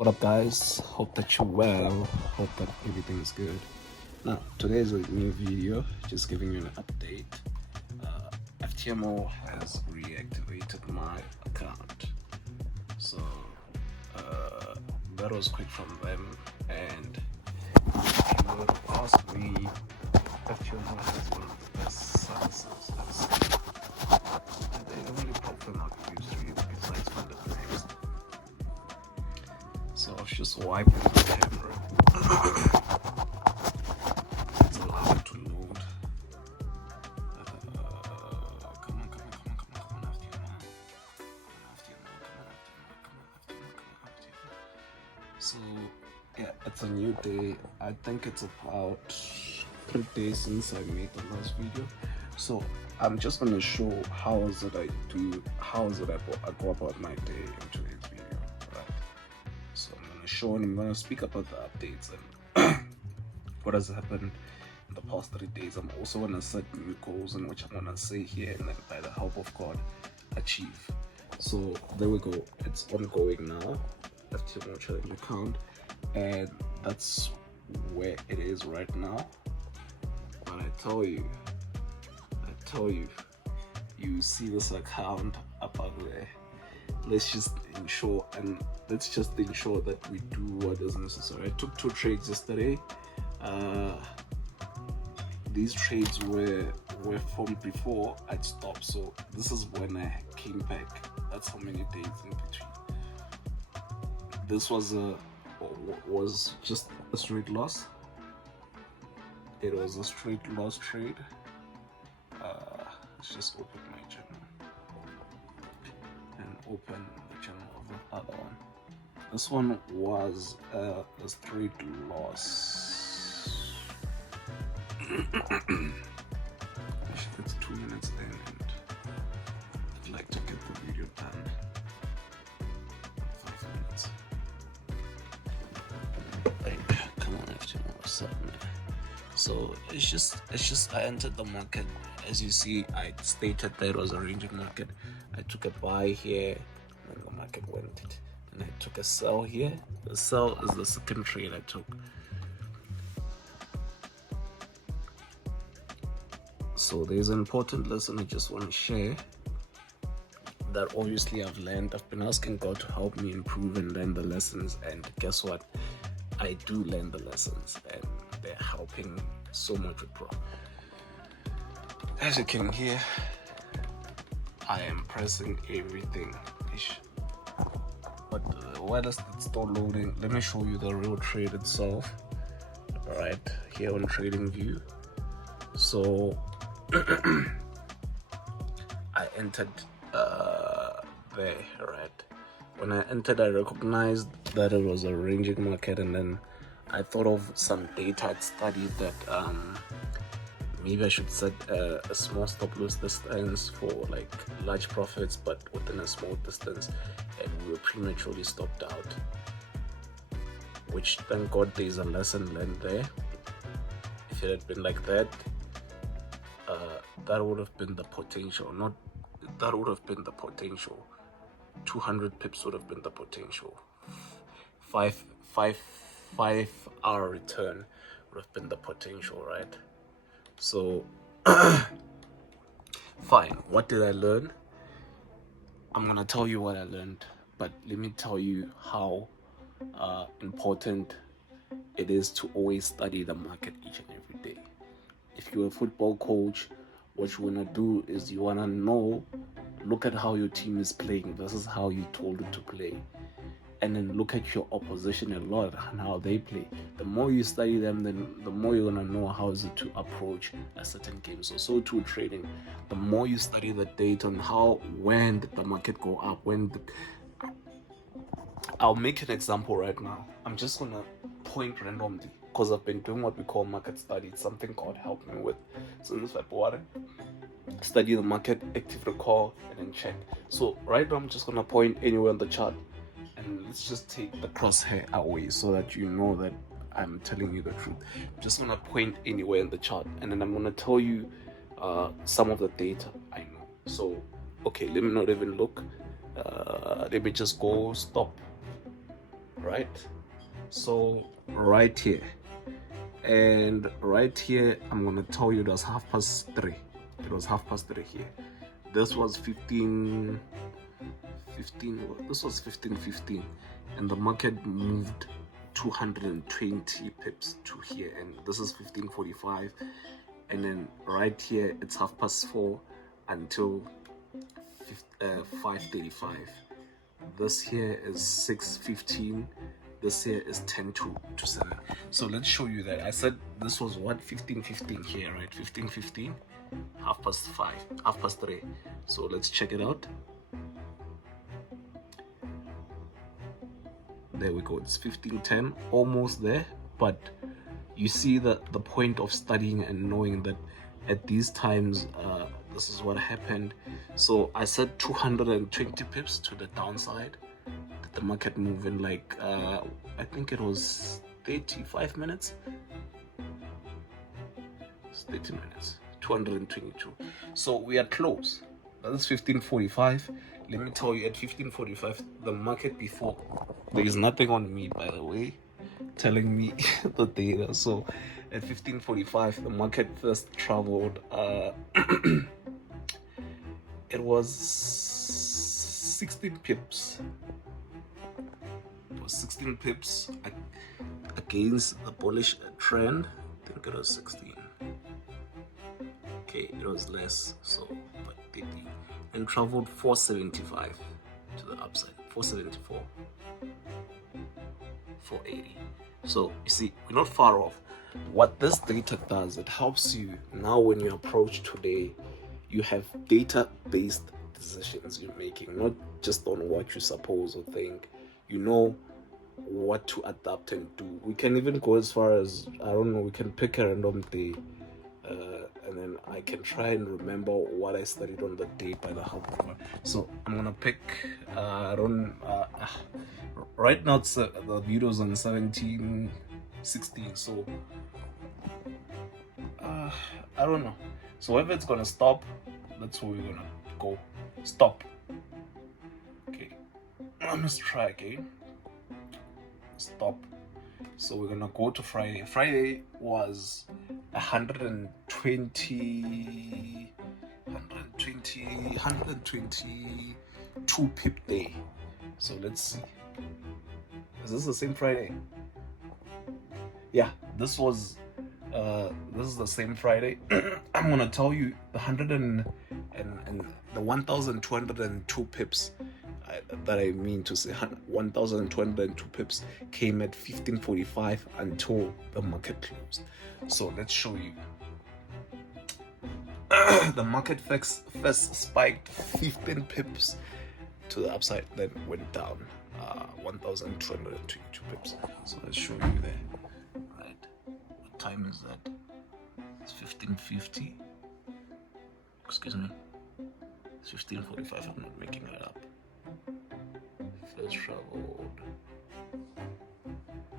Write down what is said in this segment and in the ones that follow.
What up, guys? Hope that you're well. Hope that everything is good. Now, today is a new video, just giving you an update. FTMO has reactivated my account, so that was quick from them. And if you would ask me, FTMO has one of the best services I've seen. And they only pop them up usually besides from the next. So I was just wiping the camera. It's allowed to load. Come on, So yeah, it's a new day. I think it's about 3 days since I made the last video. So I'm just gonna show how is it I go about my day in today's video, right? So I'm gonna show and I'm gonna speak about the updates and what has happened in the past 3 days. I'm also gonna set new goals in which I'm gonna say here and then by the help of God achieve. So there we go. It's ongoing now. FTMO challenge account, and that's where it is right now. But I tell you, you see this account up there. Let's just ensure that we do what is necessary. I took 2 trades yesterday. These trades were formed before I'd stopped, so this is when I came back. That's how many days in between. This was just a straight loss. It was a straight loss trade. Let's just open my channel and open the channel of the other one. This one was a straight loss. Actually, it's 2 minutes in and I'd like to get the video done. 5 minutes. Come on, FTMO, what's up, man? So it's just I entered the market. As you see, I stated that it was a ranging market. I took a buy here and the market went, and I took a sell here. The sell is the second trade I took. So there's an important lesson I just want to share that obviously I've learned. I've been asking God to help me improve and learn the lessons, and guess what? I do learn the lessons and they're helping so much with Pro. As you can hear, I am pressing everything. But while it's still loading, let me show you the real trade itself. Right here on TradingView. So I entered there, right? When I entered, I recognized that it was a ranging market, and then I thought of some data I'd studied that maybe I should set a small stop loss distance for like large profits, but within a small distance, and we were prematurely stopped out. Which, thank God, there's a lesson learned there. If it had been like that, that would have been the potential. 200 pips would have been the potential. 5-hour return would have been the potential, right? So fine. What did I learn? I'm gonna tell you what I learned, but let me tell you how important it is to always study the market each and every day. If you're a football coach, what you wanna do is you wanna know, look at how your team is playing. This is how you told it to play. And then look at your opposition a lot and how they play. The more you study them, then the more you're gonna know how is it to approach a certain game. So too trading. The more you study the data on when did the market go up, I'll make an example right now. I'm just gonna point randomly because I've been doing what we call market study. It's something God helped me with. So in this February, study the market, active recall, and then check. So right now I'm just gonna point anywhere on the chart. And let's just take the crosshair away so that you know that I'm telling you the truth. I'm just gonna point anywhere in the chart, and then I'm gonna tell you some of the data I know. So, okay, let me not even look. Let me just go stop. right? So right here, and right here, I'm gonna tell you it was 3:30. It was 3:30 here. This was 15. This was 15:15, and the market moved 220 pips to here, and this is 15:45, and then right here it's 4:30 until 5:35. This here is 6:15. This here is 10 to 7. So let's show you that. I said this was what, 15:15 here, right? 15:15, 5:30, 3:30. So let's check it out. There we go. It's 15:10, almost there. But you see that the point of studying and knowing that at these times, this is what happened. So I said 220 pips to the downside. The market move in like I think it was 35 minutes. It's 30 minutes, 222. So we are close. That's 15:45. Let me tell you, at 15:45, the market before, there is nothing on me, by the way, telling me the data. So at 15:45, the market first traveled. It was 16 pips. It was 16 pips against the bullish trend. I think it was 16. Okay, it was less, so but 30, and traveled 475 to the upside, 474, 480. So you see, we're not far off. What this data does, it helps you now when you approach today, you have data-based decisions you're making, not just on what you suppose or think. You know what to adapt and do. We can even go as far as, I don't know, we can pick a random day, and then I can try and remember what I studied on the day by the help of. So I'm gonna pick. Right now it's the video's on 17:16. So I don't know. So if it's gonna stop, that's where we're gonna go. Stop. Okay. Let's try again. Stop. So we're gonna go to Friday. Friday was 122 pip day. So let's see. Is this the same Friday? Yeah, this is the same Friday. I'm gonna tell you the 1,202 pips. That I mean to say 1,202 pips came at 15:45 until the market closed. So let's show you. The market first spiked 15 pips to the upside, then went down 1,222 pips. So let's show you there. Right, what time is that? It's 15:50. Excuse me. It's 15:45. I'm not making that up. First traveled.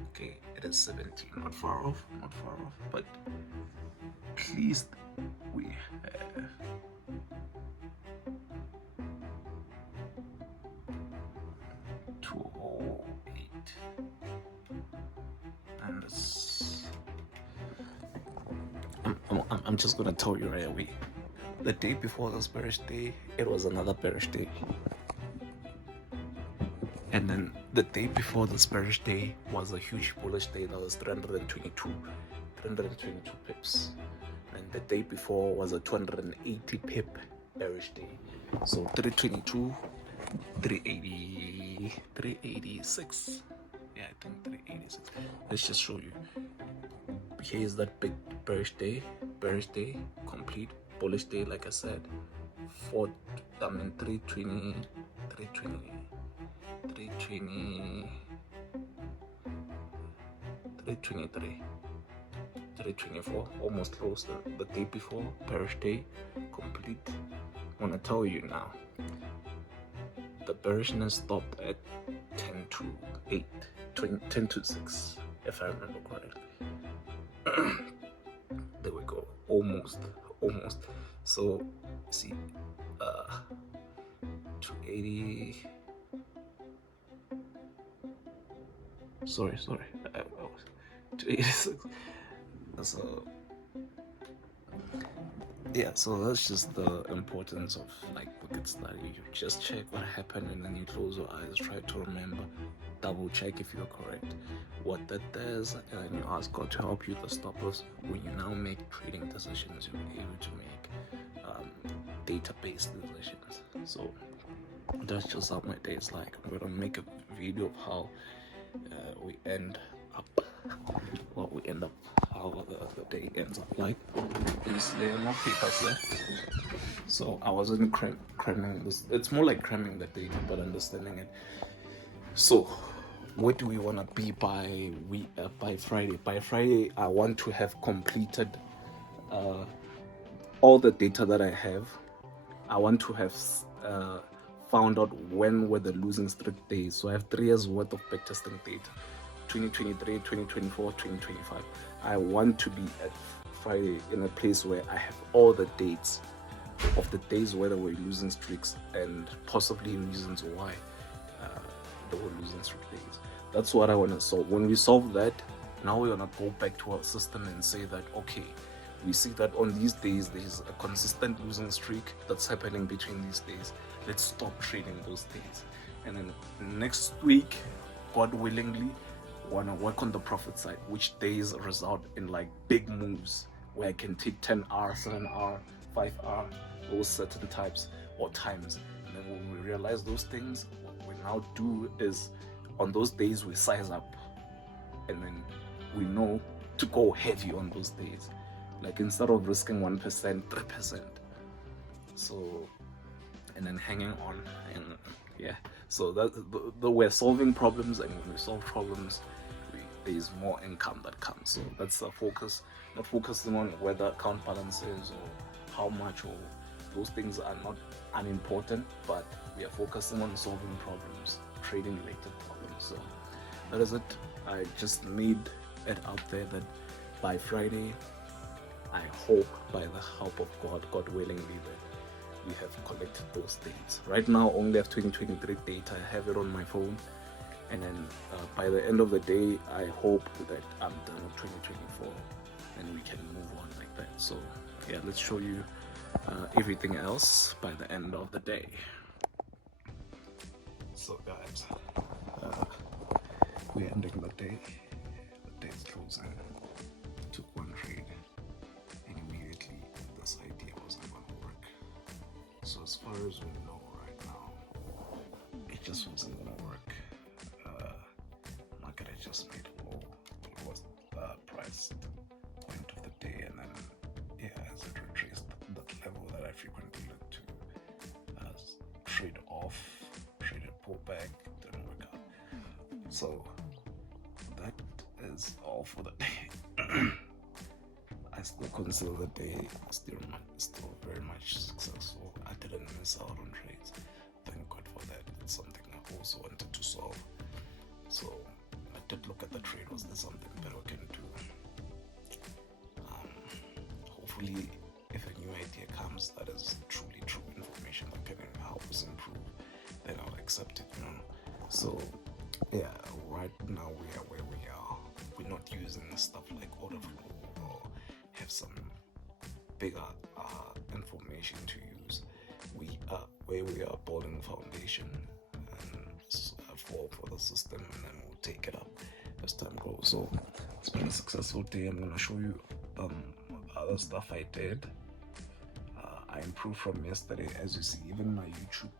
Okay, it is 17. Not far off, but at least we have 208. And it's, I'm just gonna tell you right away. The day before this bearish day, it was another bearish day. And then the day before this bearish day was a huge bullish day. That was 322 pips. And the day before was a 280 pip bearish day. So 322, 380, 386. Yeah, I think 386. Let's just show you. Here is that big bearish day, complete bullish day, like I said. 320, 323, 324, almost close. The day before, bearish day, complete. I want to tell you now, the bearishness stopped at 10 to 8, 10 to 6, if I remember correctly. There we go, almost. So, see, 280. Sorry. I was 286. So yeah, so that's just the importance of like bucket study. You just check what happened and then you close your eyes, try to remember, double check if you're correct, what that does, and then you ask God to help you to stop us. When you now make trading decisions, you'll be able to make database decisions. So that's just how my day is like. I'm gonna make a video of how we end up, how the day ends up like. There are no papers there, so I wasn't cramming this. It's more like cramming the data, but understanding it. So, where do we want to be by Friday? By Friday, I want to have completed all the data that I have. I want to have found out when were the losing streak days. So I have 3 years worth of backtesting data, 2023, 2024, 2025. I want to be at Friday in a place where I have all the dates of the days where there were losing streaks and possibly reasons why there were losing streak days. That's what I want to solve. When we solve that, now we're going to go back to our system and say that, okay, we see that on these days there's a consistent losing streak that's happening between these days. Let's stop trading those days. And then next week, God willingly, want to work on the profit side, which days result in like big moves where I can take 10R, 7R, 5R, those certain types or times. And then when we realize those things, what we now do is on those days we size up, and then we know to go heavy on those days. Like instead of risking 1%, 3%. So, and then hanging on, and yeah. So that we're solving problems, and when we solve problems, there's more income that comes. So that's the focus. Not focusing on whether account balances or how much, or those things are not unimportant, but we are focusing on solving problems, trading related problems. So that is it. I just made it out there that by Friday, I hope by the help of God willingly, that we have collected those dates. Right now, only have 2023 data. I have it on my phone. And then by the end of the day, I hope that I'm done with 2024 and we can move on like that. So yeah, let's show you everything else by the end of the day. So guys, we're ending the day. The day's closing. Took one trade and immediately this idea wasn't going to work. So as far as we know right now, it just wasn't going to work. Market had just made low. It was price point of the day, and then as it retraced that level that I frequently look to trade off, trade a pullback, didn't work out. So that is all for the day. I still consider the day still very much successful. I didn't miss out on trades. Thank God for that. It's something I also wanted to solve. So I did look at the trade. Was there something better we can do? Hopefully, if a new idea comes that is truly true information that can help us improve, then I'll accept it. So yeah, right now we are where we are. We're not using stuff like order flow or have some bigger information to use. We are where we are building the foundation and for the system, and then we'll take it up as time goes. So it's been a successful day. I'm gonna show you other stuff I did. I improved from yesterday. As you see, even my YouTube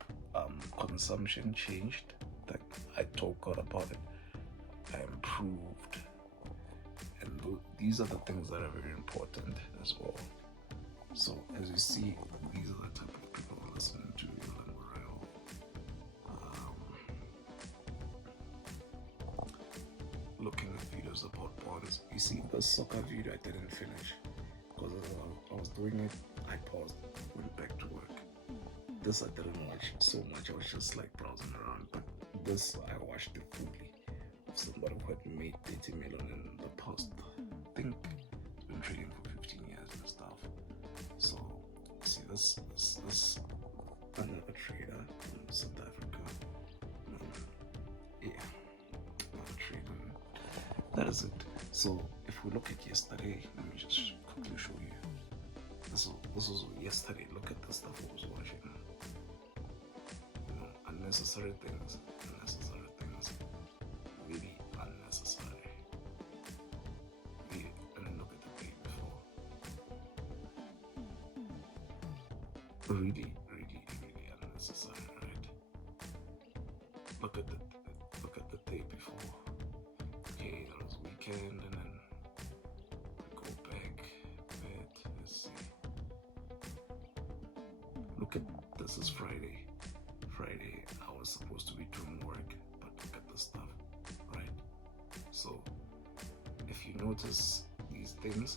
consumption changed. Like I told God about it. I improved, and these are the things that are very important as well. So as you see, these are the type of people listening to Yolanda Morel. Looking at videos about bonds. You see, the soccer video I didn't finish because I was doing it. I paused, went back to work. This I didn't watch so much. I was just like browsing around. But this I watched it fully. Of somebody who had made 30 million in the past. I think he's been trading for 15 years and stuff. So see this another trader from South Africa. Another trader that is it. So if we look at yesterday, let me just quickly show you. This was yesterday. Look at the stuff I was watching. You know, unnecessary things. Really unnecessary. Really, and then look at the day before. Really unnecessary, right? Look at the day before. Okay, there was weekend, and then go back a bit. Let's see. Look at this is Friday. I was supposed to be doing work, but look at this stuff, right? So if you notice these things,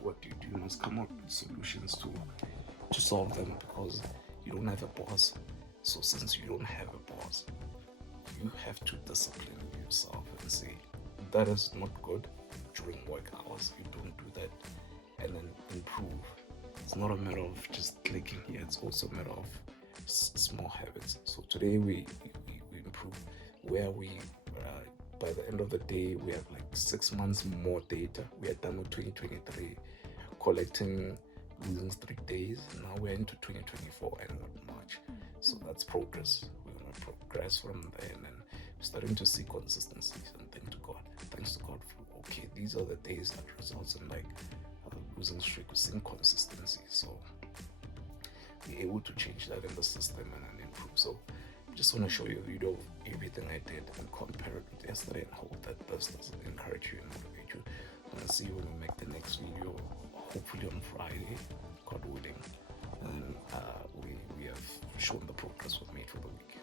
what do? You must come up with solutions to solve them, because you don't have a boss. So since you don't have a boss, you have to discipline yourself and say that is not good during work hours. You don't do that, and then improve. It's not a matter of just clicking here, it's also a matter of small habits. So today we improve. Where we by the end of the day, we have like 6 months more data. We are done with 2023, collecting within 3 days. Now we're into 2024 and March. So that's progress. We're gonna progress from there, and then we're starting to see consistencies. And thanks to God for, okay, these are the days that results in like losing streak. We're seeing consistency. So be able to change that in the system and then improve. So just want to show you a video of everything I did and compare it with yesterday, and hope that this doesn't encourage you and motivate you. I'm gonna see you when we make the next video, hopefully on Friday, God willing, and we have shown the progress we've made for the week.